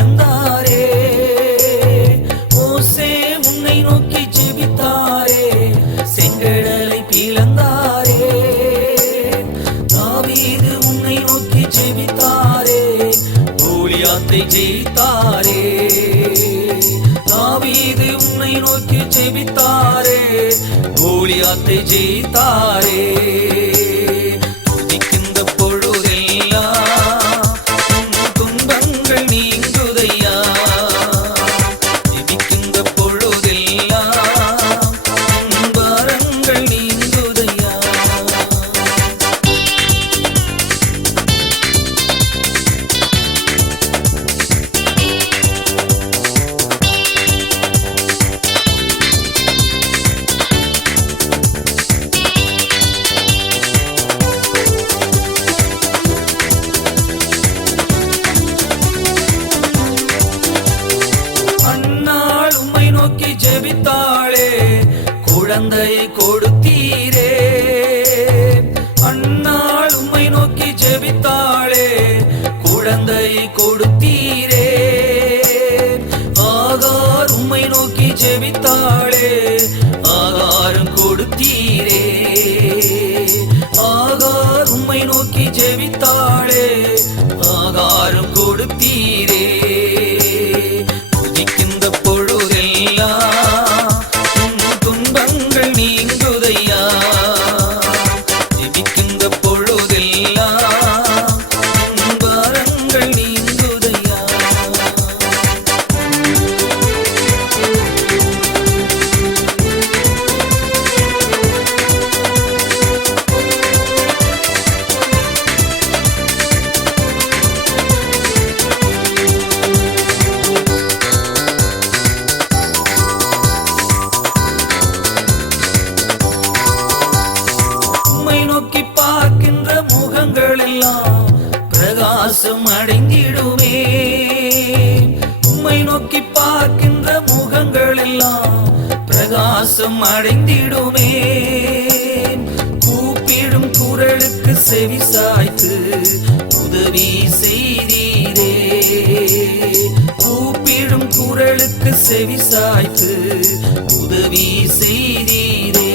பிளந்தாரே, மோசே உன்னை நோக்கி ஜெபித்தாரே, செங்கடலை பிளந்தாரே. தாவீது உன்னை நோக்கி ஜெபித்தாரே, கோலியாத்தை ஜெயித்தாரே. தாவீது உன்னை நோக்கி ஜெபித்தாரே, கோலியாத்தை ஜெயித்தாரே. துதிக்கின்ற பொழுதெல்லாம் துன்பங்கள் நீங்குதையா, துதிக்கின்ற பொழுதெல்லாம் வரங்கள் நீங்குதையா. நோக்கி ஜெபித்தாளே, குழந்தையை கொடுத்தீரே. அன்னாள் உம்மை நோக்கி ஜெபித்தாளே, குழந்தையை கொடுத்தீரே. ஆகார் உம்மை நோக்கி ஜெபித்தாளே, ஆகாரம் கொடுத்தீரே. ஆகார் உம்மை நோக்கி ஜெபித்தாளே, ஆகாரம் கொடுத்தீரே. துன்பங்கள் நீங்குதையா, ஜெபிக்கின்ற பொழுதெல்லாம் வரங்கள் நீங்குதையா. நோக்கி பார்க்கின்ற முகங்கள் எல்லாம் பிரகாசம் அடைந்திடுமே. உம்மை நோக்கி பார்க்கின்ற முகங்கள் எல்லாம் பிரகாசம் அடைந்திடுமே. கூப்பிடும் குரலுக்கு செவி சாய்த்து உதவி செய்தீரே. கூப்பிடும் குரலுக்கு செவி சாய்த்து உதவி செய்தீரே.